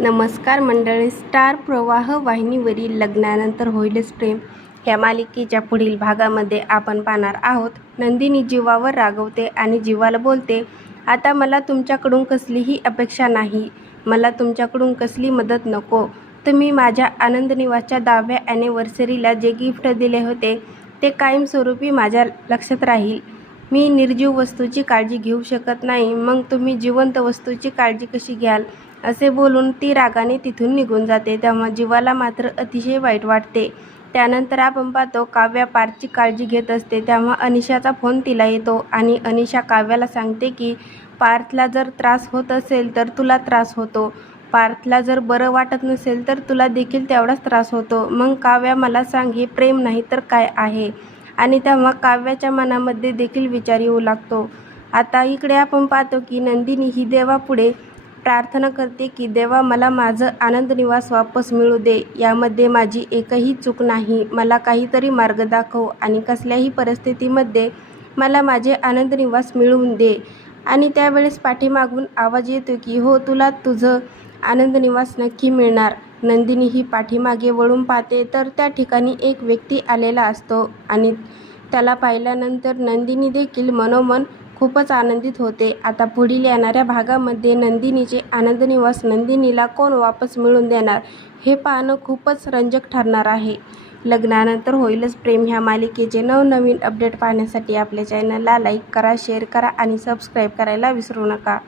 नमस्कार मंडळी. स्टार प्रवाह वाहिनीवरील लग्नानंतर होईलच प्रेम. या मालिकेच्या पुढील भागामध्ये आपण पाहणार आहोत. नंदिनी जीवावर रागवते आणि जीवाला बोलते आता मला तुमच्याकडून कसलीही अपेक्षा नाही. मला तुमच्याकडून कसली मदत नको. तुम्ही माझ्या आनंदनिवासच्या दहाव्या ॲनिव्हर्सरीला जे गिफ्ट दिले होते ते कायमस्वरूपी माझ्या लक्षात राहील. मी निर्जीव वस्तूची काळजी घेऊ शकत नाही. मग तुम्ही जिवंत वस्तूची काळजी कशी घ्याल? असे बोलून ती रागाने तिथून निघून जाते. तेव्हा जीवाला मात्र अतिशय वाईट वाटते. त्यानंतर आपण पाहतो काव्या पार्थची काळजी घेत असते. तेव्हा अनिशाचा फोन तिला येतो आणि अनिशा काव्याला सांगते की पार्थला जर त्रास होत असेल तर तुला त्रास होतो. पार्थला जर बरं वाटत नसेल तर तुला देखील तेवढाच त्रास होतो. मग काव्या मला सांग हे प्रेम नाही तर काय आहे? आणि तेव्हा काव्याच्या मनामध्ये देखील विचार येऊ लागतो. आता इकडे आपण पाहतो की नंदिनी ही देवापुढे प्रार्थना करते की देवा मला माझं आनंद निवास वापस मिळू दे. यामध्ये माझी एकही चूक नाही. मला काहीतरी मार्ग दाखव आणि कसल्याही परिस्थितीमध्ये मला माझे आनंद निवास मिळवून दे. आणि त्यावेळेस पाठीमागून आवाज येतो की हो तुला तुझं आनंद निवास नक्की मिळणार. नंदिनी ही पाठीमागे वळून पाहते तर त्या ठिकाणी एक व्यक्ती आलेला असतो. आणि त्याला पाहिल्यानंतर नंदिनी देखील मनोमन खूपच आनंदित होते. आता पुढील येणाऱ्या भागामध्ये नंदिनीचे आनंदनिवास नंदिनीला कोण वापस मिळून देणार हे पाहणं खूपच रंजक ठरणार आहे. लग्नानंतर होईलच प्रेम ह्या मालिकेचे नवनवीन अपडेट पाहण्यासाठी आपल्या चॅनलला लाईक करा शेअर करा आणि सबस्क्राईब करायला विसरू नका.